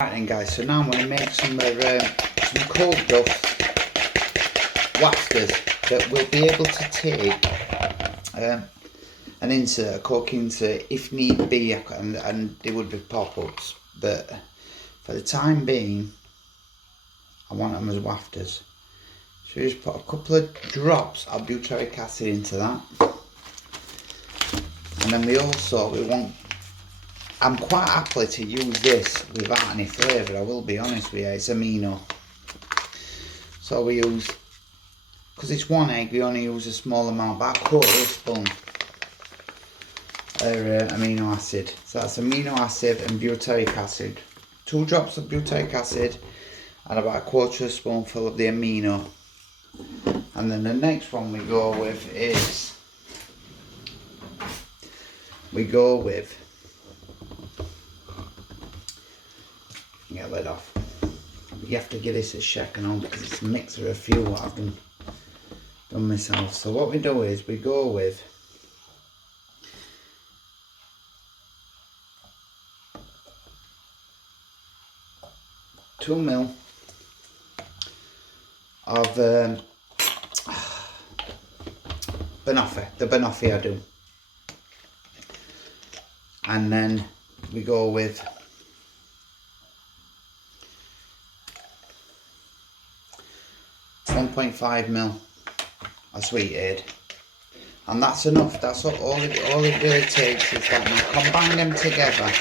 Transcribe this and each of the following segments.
Right then guys, so now I'm going to make some corkdust wafters that will be able to take an insert, a cork insert, if need be, and they would be pop-ups, but for the time being I want them as wafters. So just put a couple of drops of butyric acid into that, and then we want, I'm quite happy to use this without any flavour, I will be honest with you, it's amino. So we use, because it's one egg, we only use a small amount, about a quarter of a spoon of amino acid. So that's amino acid and butyric acid. 2 drops of butyric acid and about a quarter of a spoonful of the amino. And then the next one we go with is, get lid off. You have to give this a shake and all because it's a mix of a few what I've done myself. So what we do is we go with two ml of banoffee, the banoffee I do, and then we go with 1.5 ml of sweet aid, and that's enough. That's all it really takes is that. Now combine them together.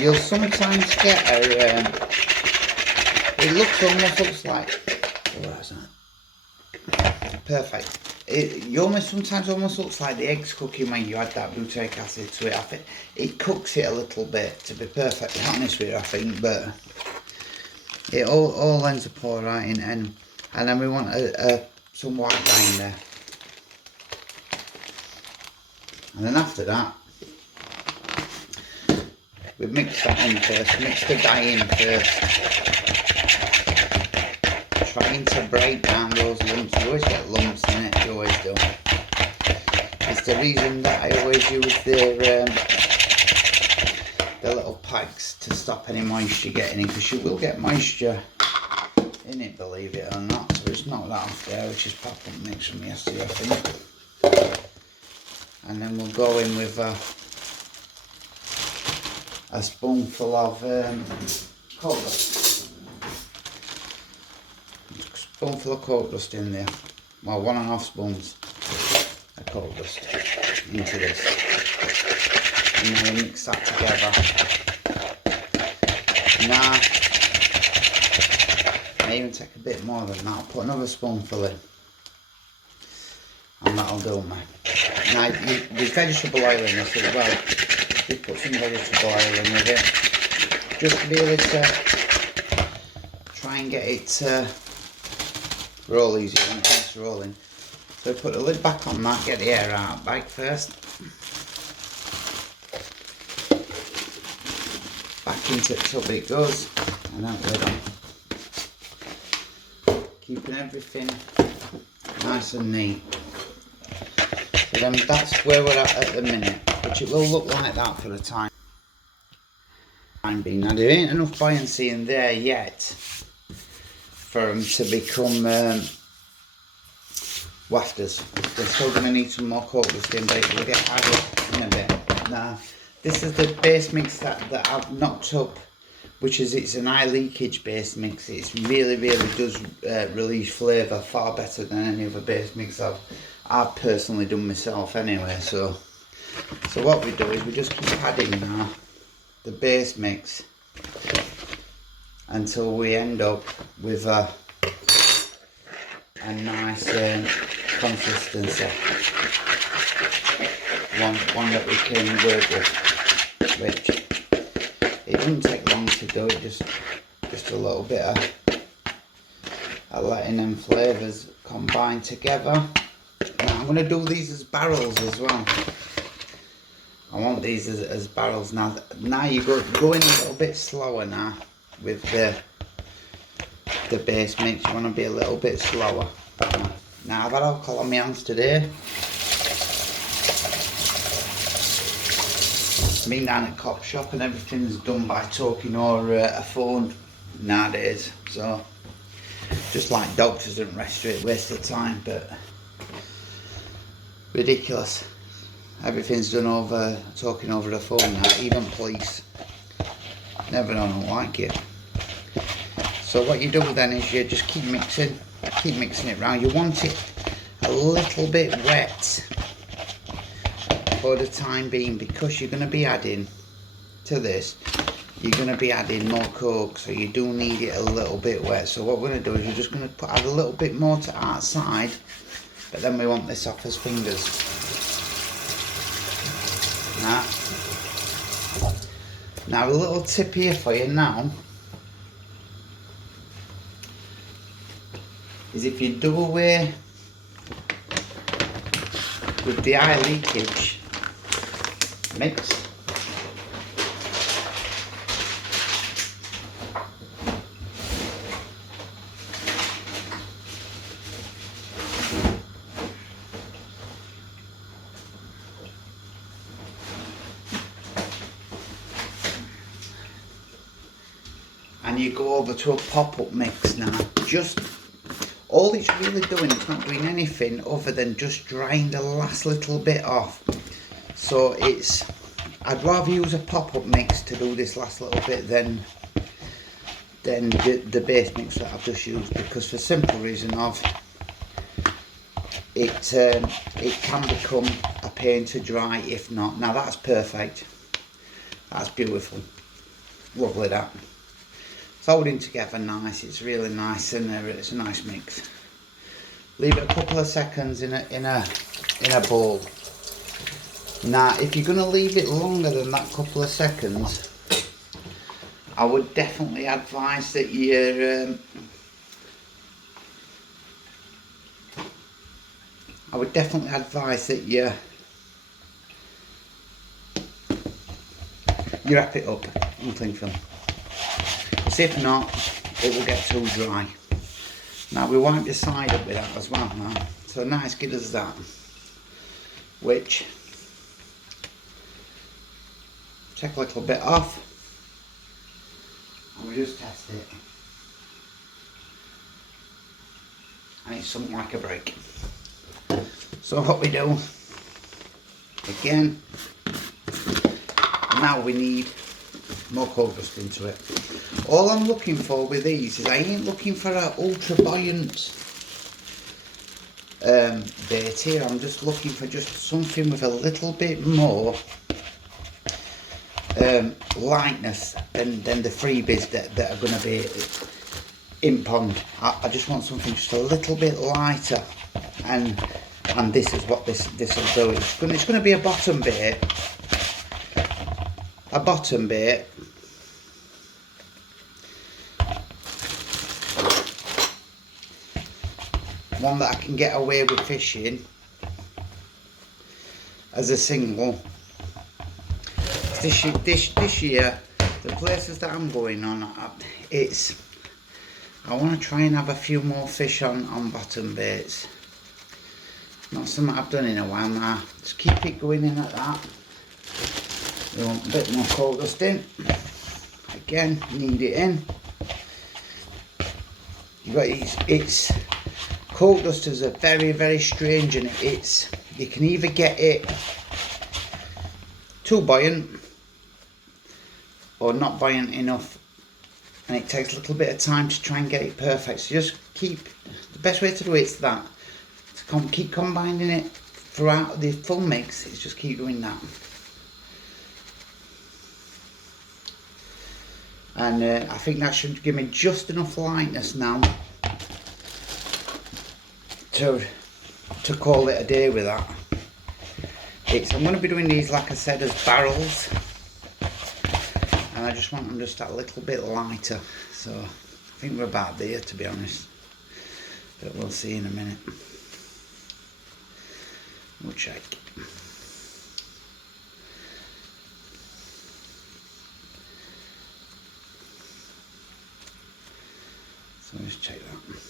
You'll sometimes get a it almost looks like, oh, that's that. Perfect. It sometimes almost looks like the eggs cooking when you add that butyric acid to it. I think it cooks it a little bit, to be perfectly honest with you, I think, but it all ends up alright in end. And then we want some white dye in there. And then after that, we mix that in first, mix the dye in first. Trying to break down those lumps. You always get lumps in it, you always do. It's the reason that I always use the little packs to stop any moisture getting in, because you will get moisture in it, believe it or not. So just knock that off there, which is pop-up mix from yesterday, I think. And then we'll go in with a spoonful of corkdust. Spoonful of corkdust in there. Well, 1.5 spoons of corkdust into this. And then we mix that together. Now, I even take a bit more than that. I'll put another spoonful in, and that'll do me. Now, there's vegetable oil in this as well. We put some vegetable oil in with it, just to be able to try and get it roll easier when it comes to rolling. So we put the lid back on that, get the air out of the bag first. Back into the tub it goes, and then lid on. Keeping everything nice and neat. So then that's where we're at the minute, which it will look like that for the time being. Now there ain't enough buoyancy in there yet for them to become wafters. They're still going to need some more corkdust in, but it will get added in a bit. Now this is the base mix that I've knocked up, which is, it's an eye leakage base mix. It really does release flavour far better than any other base mix I've personally done myself anyway. So what we do is we just keep adding now the base mix until we end up with a nice consistency, one that we can work with, which it doesn't take long to do. It just a little bit of letting them flavours combine together. Now I'm going to do these as barrels as well. I want these as barrels. Now you go in a little bit slower now with the base mix. You want to be a little bit slower. Now I've had alcohol on my hands today, I mean, down at cop shop and everything's done by talking or a phone nowadays. So, just like doctors and restaurant, waste of time, but ridiculous. Everything's done over talking over the phone now, even police. Never know, I don't like it. So what you do then is you just keep mixing it round. You want it a little bit wet for the time being, because you're going to be adding to this, you're going to be adding more coke, so you do need it a little bit wet. So what we're going to do is we're just going to add a little bit more to outside, but then we want this off as fingers. Now a little tip here for you now is, if you do away with the eye leakage mix, and you go over to a pop-up mix now, just all it's really doing, it's not doing anything other than just drying the last little bit off. So I'd rather use a pop-up mix to do this last little bit than the base mix that I've just used, because for the simple reason of it can become a pain to dry if not. Now that's perfect, that's beautiful, lovely that. It's holding together nice, it's really nice, and it's a nice mix. Leave it a couple of seconds in a bowl. Now if you're going to leave it longer than that couple of seconds, I would definitely advise that you you wrap it up on cling film. If not, it will get too dry. Now we wipe the side up with that as well now. So nice good as that. Which, take a little bit off and we just test it. And it's something like a break. So what we do, again, now we need more corkdust into it. All I'm looking for with these is I ain't looking for an ultra buoyant bait here. I'm just looking for just something with a little bit more lightness than the freebies that are going to be in pond. I just want something just a little bit lighter, and this is what this will do. It's going to be a bottom bait. One that I can get away with fishing as a single. This year, the places that I'm going on, I want to try and have a few more fish on bottom baits. Not something I've done in a while now. Just keep it going in at that. We want a bit more corkdust in. Again, knead it in. It's corkdust are very, very strange, and you can either get it too buoyant or not buoyant enough, and it takes a little bit of time to try and get it perfect. So just the best way to do it is that, to keep combining it throughout the full mix, is just keep doing that. And I think that should give me just enough lightness now to call it a day with that. I'm going to be doing these, like I said, as barrels, and I just want them just a little bit lighter. So I think we're about there, to be honest, but we'll see in a minute. We'll check. So let's check that.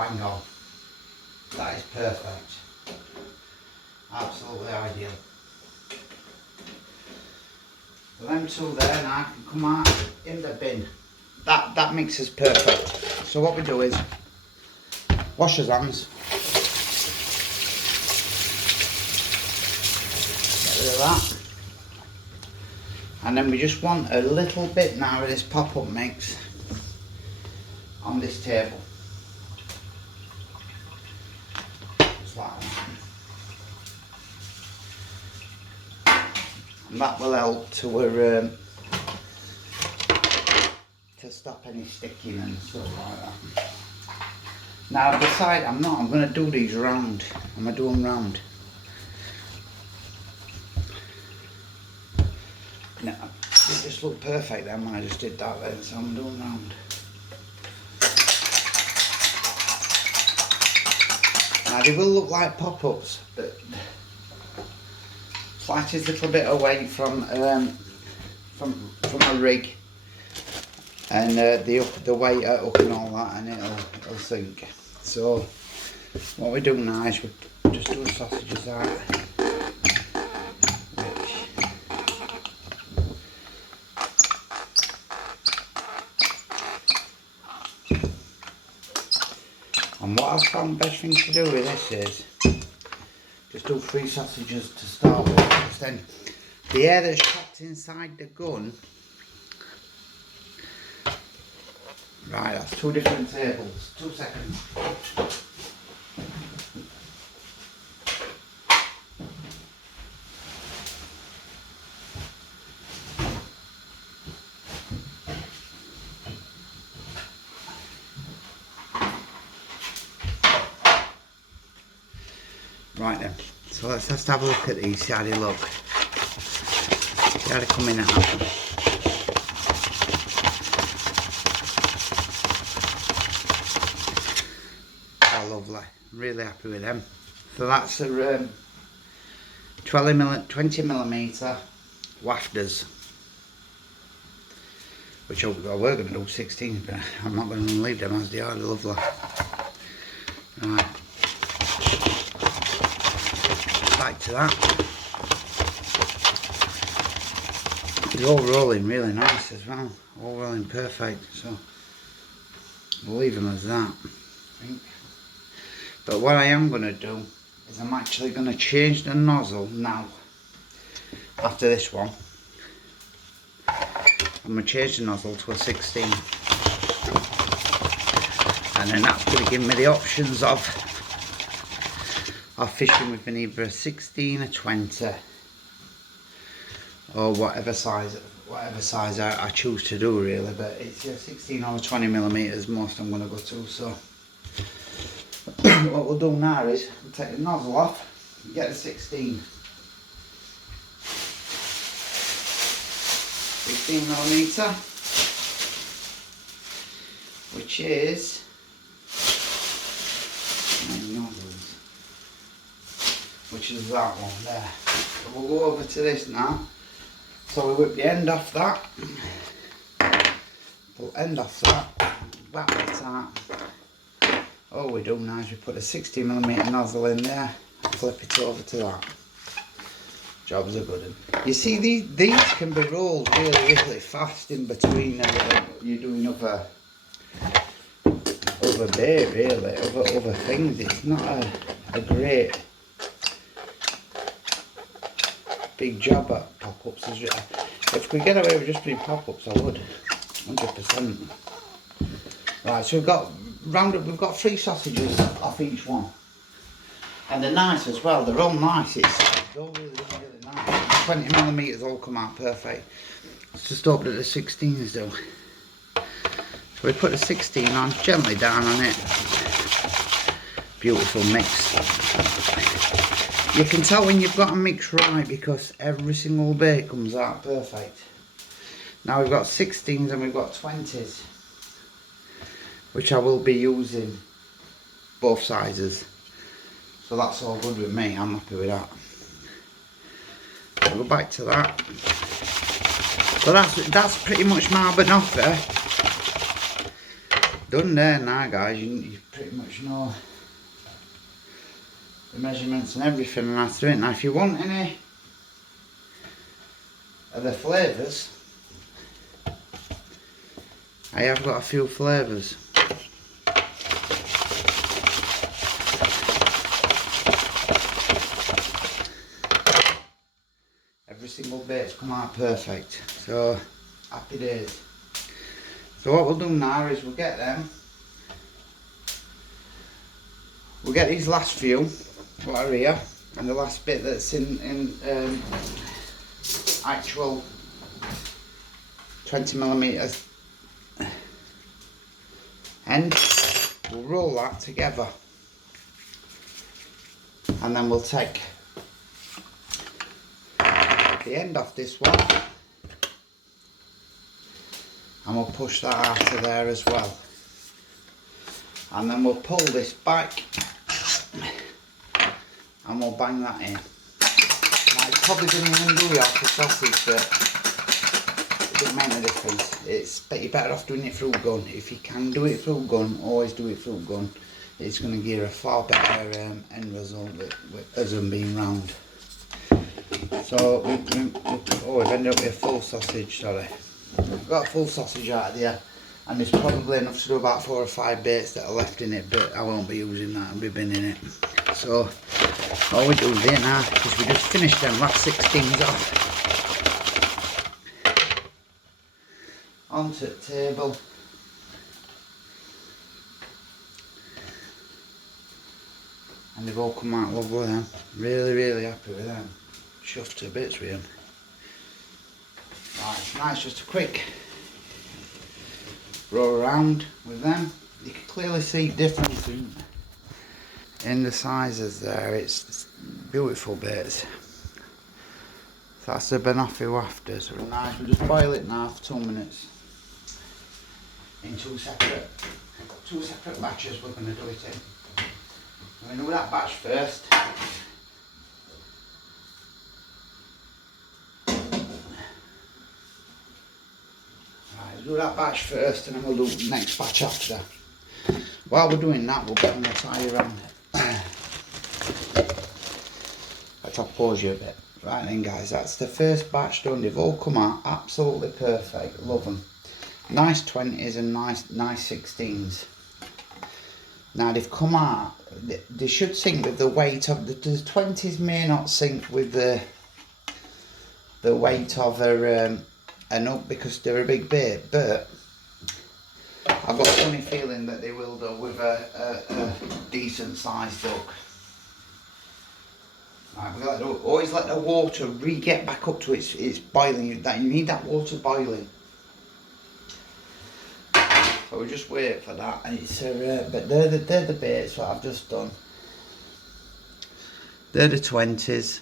bang on. That is perfect. Absolutely ideal. So them two there now can come out in the bin. That mix is perfect. So what we do is wash his hands. Get rid of that. And then we just want a little bit now of this pop-up mix on this table. Just like that. And that will help to stop any sticking and stuff like that. Now I've decided I'm going to do these round. I'm going to do them round. No, it just looked perfect then when I just did that then, so I'm doing round. Now they will look like pop-ups, but slightest little bit away from a rig, and the weight up and all that, and it'll sink. So what we do now is we just do the sausages out. And what I've found the best thing to do with this is just do 3 sausages to start with, because then the air that's trapped inside the gun. Right, that's 2 different tables. 2 seconds. Right then, so let's just have a look at these, see how they look. See how they come in out. Oh, lovely. Really happy with them. So that's a 20mm wafters, which we're going to do 16, but I'm not going to leave them as they are. They're lovely. Right. Back to that. It's all rolling really nice as well. All rolling perfect. So we'll leave them as that, I think. But what I am going to do is I'm actually going to change the nozzle now. After this one, I'm going to change the nozzle to a 16, and then that's going to give me the options of fishing with either a 16, a 20, or whatever size I choose to do really. But it's a 16 or 20mm most I'm going to go to. So what we'll do now is we'll take the nozzle off and get the 16. 16mm, which is 9 nozzles, which is that one there. So we'll go over to this now. So we whip the end off that, pull end off that, back the out. All we do now is we put a 60mm nozzle in there and flip it over to that. Jobs are good. You see, these can be rolled really fast in between you're doing other bait really, other things. It's not a great big job at pop-ups. If we get away with just doing pop-ups, I would, 100%. Right, so we've got 3 sausages off each one, and they're nice as well. They're all nice. They're all really nice. 20mm all come out perfect. Let's just hope that the 16s do. So we put the 16 on, gently down on it. Beautiful mix. You can tell when you've got a mix right because every single bit comes out perfect. Now we've got 16s and we've got 20s, which I will be using both sizes. So that's all good with me, I'm happy with that. I'll go back to that. So that's pretty much my banoffee. done there now, guys. You pretty much know the measurements and everything and how to do it. Now if you want any of the flavours, I have got a few flavours. Every single bit's come out perfect, so happy days. So what we'll do now is we'll get them. We'll get these last few, what are here, and the last bit that's in actual 20mm end. We'll roll that together, and then we'll take the end off this one and we'll push that out of there as well, and then we'll pull this back and we'll bang that in. Now it's probably going to undo off the sausage, but it doesn't make a difference. But you're better off doing it through gun. If you can do it through gun, always do it through gun. It's going to give you a far better end result as them being round. So we've ended up with a full sausage, sorry. I've got a full sausage out of there, and there's probably enough to do about 4 or 5 baits that are left in it, but I won't be using that, I'll be binning it. So all we do there now is we just finish them last 16s off onto the table. And they've all come out lovely then. Really happy with them. Chuffed to bits with them. Right, now it's just a quick roll around with them. You can clearly see difference in the sizes there. It's beautiful bits. So that's the banoffee wafters. Nice. We'll just boil it now for 2 minutes in two separate batches. We're going to do it in. We're going to do that batch first. Do that batch first, and then we'll do the next batch after. While we're doing that, we'll get on the tie around it. I'll pause you a bit. Right then, guys, that's the first batch done. They've all come out absolutely perfect. Love them. Nice 20s and nice 16s. Now they've come out. They should sync with the weight of the 20s. May not sync with the weight of a nut because they're a big bait, but I've got a funny feeling that they will do with a decent sized duck. Right, we got to always let the water get back up to its boiling. That you need that water boiling. So we'll just wait for that. And it's but they're the baits what I've just done. They're the 20s.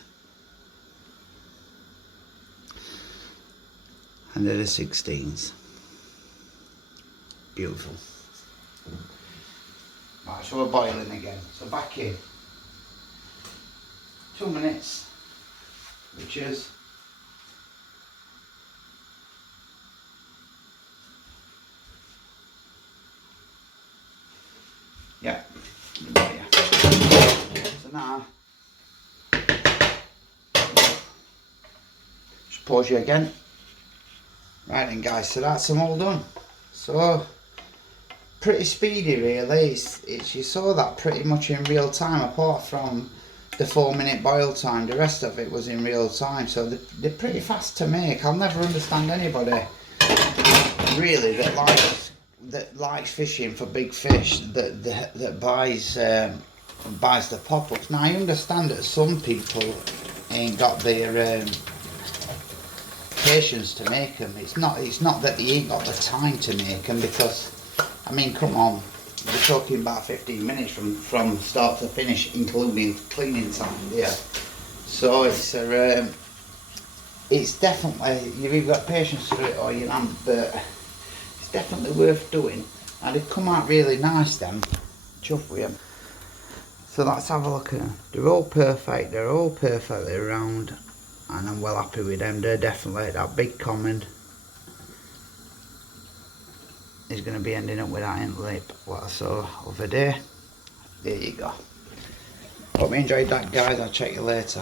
And they're the 16s. Beautiful. Right, so we're boiling again. So back in. 2 minutes, which is yeah. So now just pause you again. Right then, guys, so that's them all done. So pretty speedy really. It's you saw that pretty much in real time, apart from the 4-minute boil time. The rest of it was in real time, so they're pretty fast to make. I'll never understand anybody really that likes fishing for big fish that buys the pop-ups. Now I understand that some people ain't got their patience to make them. It's not that they ain't got the time to make them, because I mean, come on, we're talking about 15 minutes from start to finish, including cleaning time. Yeah, so it's definitely, you've either got patience to do it or you haven't, but it's definitely worth doing. And they've come out really nice then. Chuff with them. So let's have a look at them. They're all perfect. They're all perfectly round, and I'm well happy with them. They're definitely that big common. is going to be ending up with that aint lip what I saw other day. There you go. Hope you enjoyed that, guys. I'll check you later.